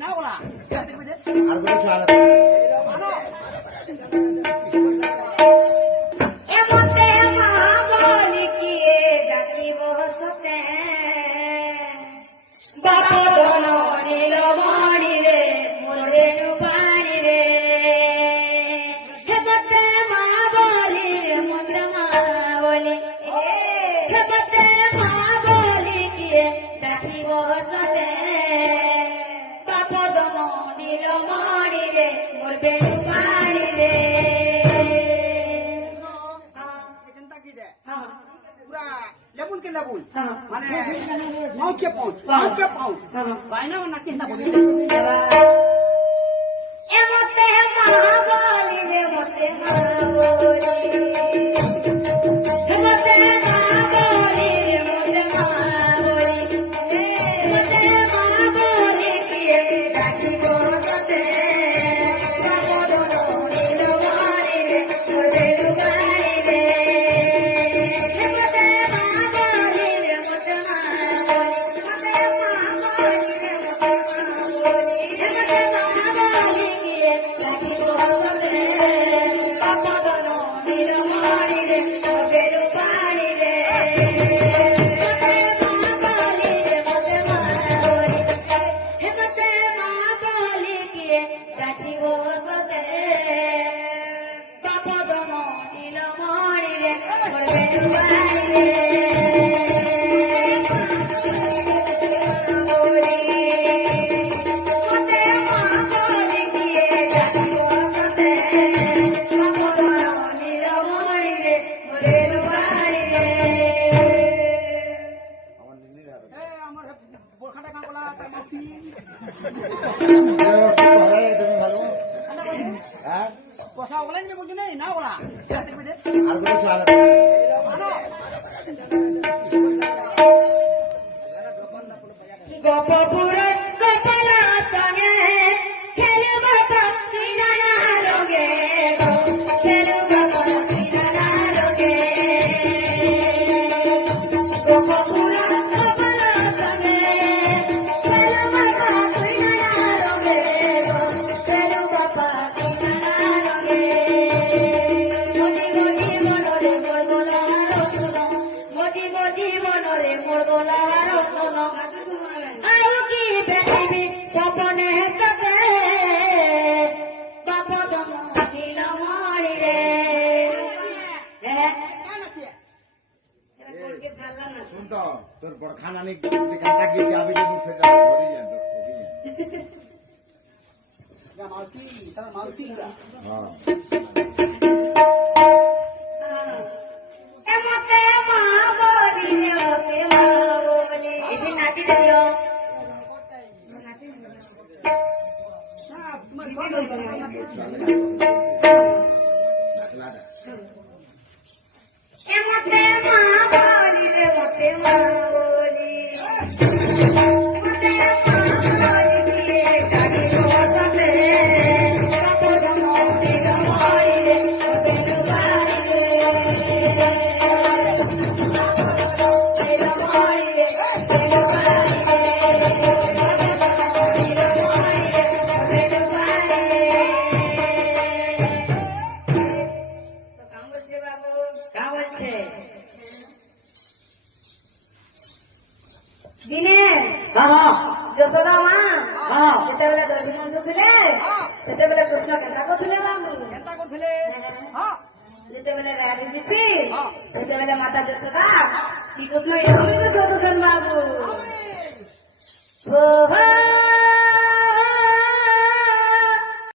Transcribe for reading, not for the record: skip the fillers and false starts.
না ওলা দেখবে দে আর বলে চল মানো এমতে মা বলি কি ডাকিব সতে বাপ দন নীল মণি রে মোরে পানি রে হেমতে মা বলি রে মতে মা বলি হেমতে মা বলি কি ডাকিব সতে বাপ দন নীল মণি রে মোরে পানি রে पूरा लेबुल के लेबुल हाँ। माने पाँव के पाँव हाँ। बायना ना केंदा बोली एमते महाबली रे मते महाबली एमते महाबली रे मते महाबली मते महाबली किए डाकी बोलते बाबो नीलो मारी रे मोरे लुगाई रे एमते महाबली रे मते महाबली मते महाबली रे मते महाबली एमते महाबली किए डाकी बोलते बाबो नीलो मारी रे मोरे लुगाई रे मते महाबली रे मते महाबली हेमते महाबली किए डाकी बोलते बाबो नीलो मारी रे मोरे लुगाई रे मते महाबली किए डाकी बोलते बाबो नीलो मारी रे मोरे लुगाई रे ए আমার বোরখাটা কাম বলা তার মাসি তুমি ভালো হ্যাঁ কথা বলেন নি বলতে নেই না ওলা দেখবে দে আর বলে চল মানো গোপপুরে গোপালা সঙ্গে খেলব ভক্তি নানা রোগে খেলব ভক্তি নানা রোগে গোপপুরে গোপালা সঙ্গে খেলব ভক্তি নানা রোগে খেলব ভক্তি নানা রোগে মতি মতি মনরে মোর গোলা রতন মতি মতি মনরে মোর গোলা রতন আয়ু কি বেটিবি সপনে তোকে বাপ দম নীল মারি রে শুন তো তোর বড়খানা নি কাটা গিয়ে আমি তো মুখে ধরে যাই যা মাসি তার মাসি হ্যাঁ এমতে মা বলি রে ওতে মা বলি এসে নাচি দিও না তোমার কথা এমতে মা বলি রে ওতে মা বলি এমতে মা বলি দিয়ে ডাকি বসতে বাপ দম নীল মারি রে ওতে লুগাই রে নীল মারি রে নীল মারি রে নীল মারি রে ওতে লুগাই রে তো কাম বলছে বাবু কাম বলছে দিনে হ্যাঁ যশোদা মা হ্যাঁ। ସେତେବେଳେ ଦର୍ଶନ କରୁଥିଲେ ସେତେବେଳେ କୃଷ୍ଣ କେନ୍ତା କରୁଥିଲେ ବାବୁ কেনতা করছিলে হ্যাঁ ଯେତେବେଳେ ରାଧି ଦିଶି ହଁ। ସେତେବେଳେ ମାତା ଯଶୋଦା ଶ୍ରୀକୃଷ୍ଣ ଏମିତି ଶୋଧୁଛନ୍ ବାବୁ ଓହୋ